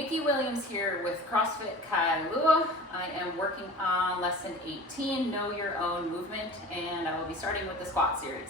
Nicky Williams here with CrossFit Kailua. I am working on lesson 18, Know Your Own Movement, and I will be starting with the squat series.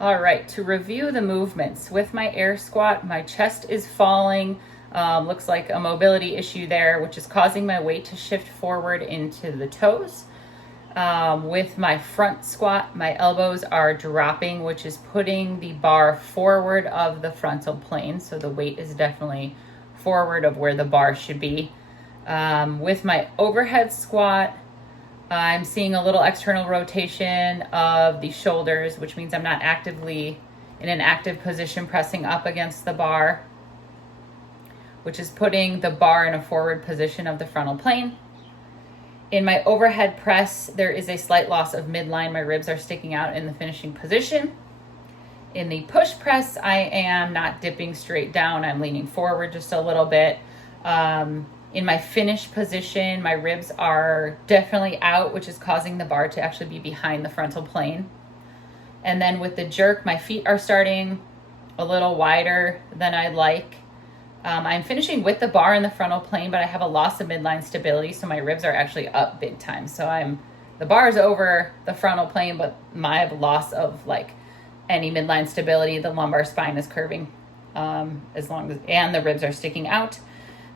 All right, to review the movements, with my air squat, my chest is falling. Looks like a mobility issue there, which is causing my weight to shift forward into the toes. With my front squat, my elbows are dropping, which is putting the bar forward of the frontal plane. So the weight is definitely forward of where the bar should be. With my overhead squat, I'm seeing a little external rotation of the shoulders, which means I'm not actively in an active position pressing up against the bar, which is putting the bar in a forward position of the frontal plane. In my overhead press, there is a slight loss of midline. My ribs are sticking out in the finishing position. In the push press, I am not dipping straight down. I'm leaning forward just a little bit. In my finish position, my ribs are definitely out, which is causing the bar to actually be behind the frontal plane. And then with the jerk, my feet are starting a little wider than I'd like. I'm finishing with the bar in the frontal plane, but I have a loss of midline stability, so my ribs are actually up big time. So the bar is over the frontal plane, but my loss of like any midline stability, the lumbar spine is curving and the ribs are sticking out.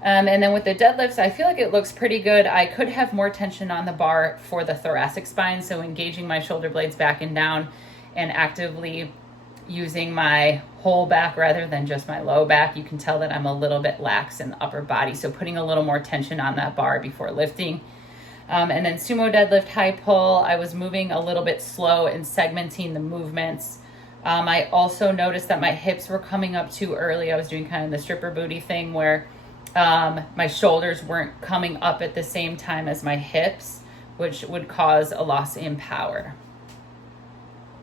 And then with the deadlifts, I feel like it looks pretty good. I could have more tension on the bar for the thoracic spine, so engaging my shoulder blades back and down and actively using my whole back rather than just my low back. You can tell that I'm a little bit lax in the upper body, so putting a little more tension on that bar before lifting. And then sumo deadlift high pull, I was moving a little bit slow and segmenting the movements I also noticed that my hips were coming up too early. I was doing kind of the stripper booty thing where my shoulders weren't coming up at the same time as my hips, which would cause a loss in power.